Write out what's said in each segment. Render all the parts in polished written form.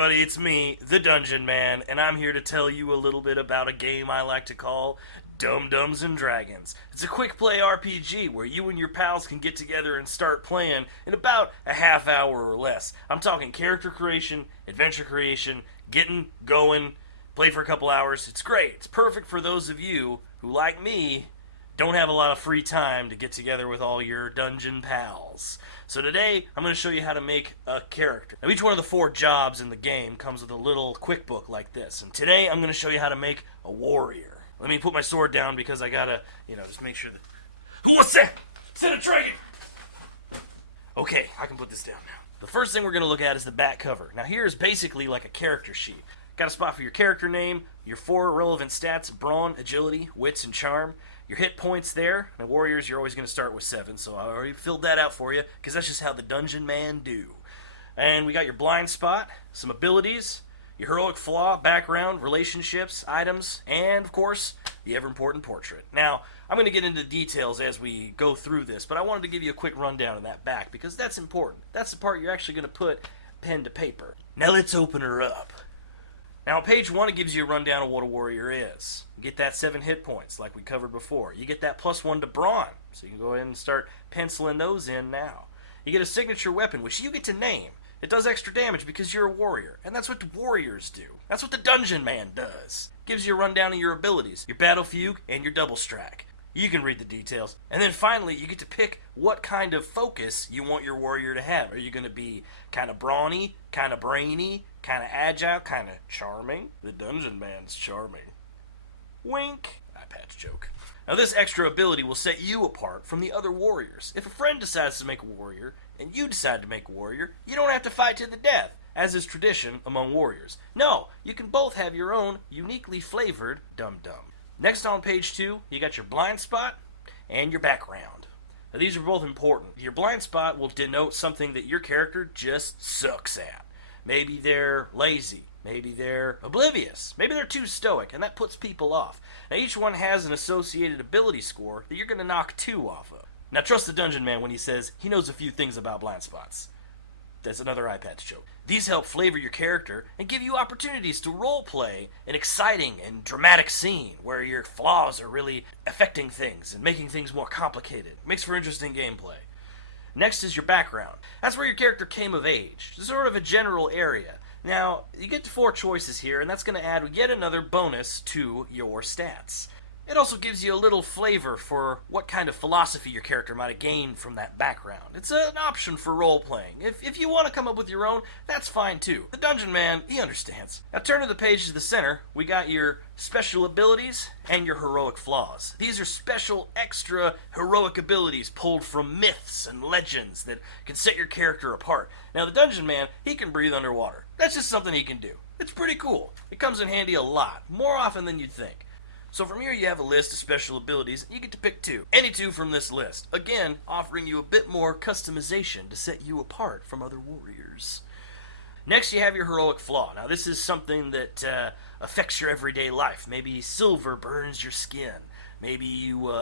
everybody, it's me, the Dungeon Man, and I'm here to tell you a little bit about a game I like to call DumDums Dragons. It's a quick play RPG where you and your pals can get together and start playing in about a half hour or less. I'm talking character creation, adventure creation, getting going, play for a couple hours. It's great. It's perfect for those of you who, like me, don't have a lot of free time to get together with all your dungeon pals. So today, I'm going to show you how to make a character. Now, each one of the 4 jobs in the game comes with a little quick book like this. And today, I'm going to show you how to make a warrior. Let me put my sword down because I gotta, just make sure that... Who wants that? Set a dragon! Okay, I can put this down now. The first thing we're going to look at is the back cover. Now, here is basically like a character sheet. Got a spot for your character name, your 4 relevant stats, brawn, agility, wits, and charm. Your hit points there. Now, warriors, you're always going to start with 7, so I already filled that out for you, because that's just how the Dungeon Man do. And we got your blind spot, some abilities, your heroic flaw, background, relationships, items, and, of course, the ever-important portrait. Now, I'm going to get into details as we go through this, but I wanted to give you a quick rundown of that back, because that's important. That's the part you're actually going to put pen to paper. Now, let's open her up. Now, on page 1, it gives you a rundown of what a warrior is. You get that 7 hit points, like we covered before. You get that +1 to brawn, so you can go ahead and start penciling those in now. You get a signature weapon, which you get to name. It does extra damage because you're a warrior, and that's what warriors do. That's what the Dungeon Man does. Gives you a rundown of your abilities, your battle fugue, and your double strike. You can read the details. And then finally, you get to pick what kind of focus you want your warrior to have. Are you going to be kind of brawny, kind of brainy, kind of agile, kind of charming? The Dungeon Man's charming. Wink. Eye patch joke. Now, this extra ability will set you apart from the other warriors. If a friend decides to make a warrior, and you decide to make a warrior, you don't have to fight to the death, as is tradition among warriors. No, you can both have your own uniquely flavored dum-dum. Next on page 2, you got your blind spot and your background. Now, these are both important. Your blind spot will denote something that your character just sucks at. Maybe they're lazy. Maybe they're oblivious. Maybe they're too stoic, and that puts people off. Now, each one has an associated ability score that you're going to knock 2 off of. Now, trust the Dungeon Man when he says he knows a few things about blind spots. That's another eye patch joke. These help flavor your character and give you opportunities to role-play an exciting and dramatic scene where your flaws are really affecting things and making things more complicated. Makes for interesting gameplay. Next is your background. That's where your character came of age. It's sort of a general area. Now, you get to 4 choices here, and that's going to add yet another bonus to your stats. It also gives you a little flavor for what kind of philosophy your character might have gained from that background. It's an option for role-playing. If you want to come up with your own, that's fine too. The Dungeon Man, he understands. Now turn to the page to the center. We got your special abilities and your heroic flaws. These are special, extra heroic abilities pulled from myths and legends that can set your character apart. Now the Dungeon Man, he can breathe underwater. That's just something he can do. It's pretty cool. It comes in handy a lot, more often than you'd think. So from here you have a list of special abilities, and you get to pick 2. Any 2 from this list. Again, offering you a bit more customization to set you apart from other warriors. Next you have your heroic flaw. Now this is something that affects your everyday life. Maybe silver burns your skin. Maybe you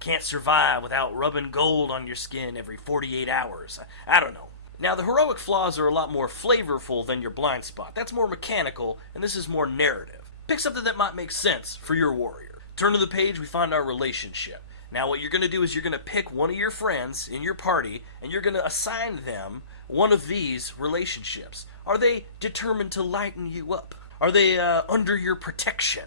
can't survive without rubbing gold on your skin every 48 hours. I don't know. Now the heroic flaws are a lot more flavorful than your blind spot. That's more mechanical, and this is more narrative. Pick something that might make sense for your warrior. Turn to the page, we find our relationship. Now what you're going to do is you're going to pick one of your friends in your party, and you're going to assign them one of these relationships. Are they determined to lighten you up? Are they under your protection?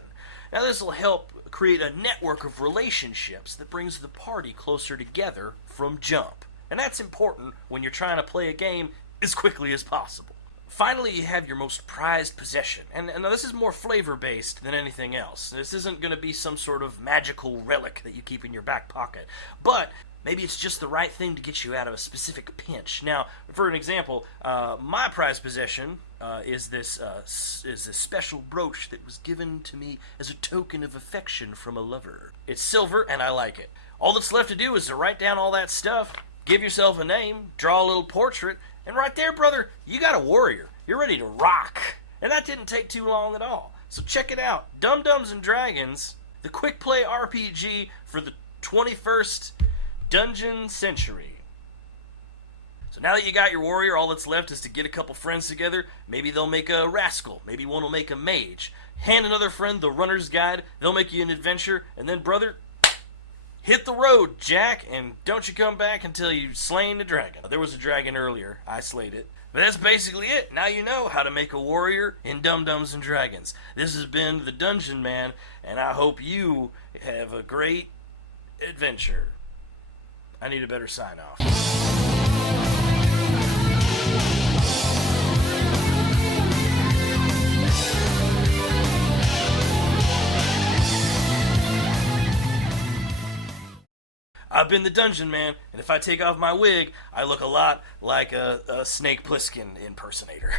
Now this will help create a network of relationships that brings the party closer together from jump. And that's important when you're trying to play a game as quickly as possible. Finally, you have your most prized possession. And now this is more flavor-based than anything else. This isn't going to be some sort of magical relic that you keep in your back pocket. But maybe it's just the right thing to get you out of a specific pinch. Now, for an example, my prized possession is this special brooch that was given to me as a token of affection from a lover. It's silver, and I like it. All that's left to do is to write down all that stuff, give yourself a name, draw a little portrait, and right there, brother, you got a warrior. You're ready to rock. And that didn't take too long at all. So check it out. DumDums Dragons, the quick play RPG for the 21st Dungeon century. So now that you got your warrior, all that's left is to get a couple friends together. Maybe they'll make a rascal. Maybe one will make a mage. Hand another friend the runner's guide. They'll make you an adventure. And then, brother, hit the road, Jack, and don't you come back until you've slain the dragon. There was a dragon earlier. I slayed it. But that's basically it. Now you know how to make a warrior in DumDums and Dragons. This has been the Dungeon Man, and I hope you have a great adventure. I need a better sign off. I've been the Dungeon Man, and if I take off my wig, I look a lot like a Snake Plissken impersonator.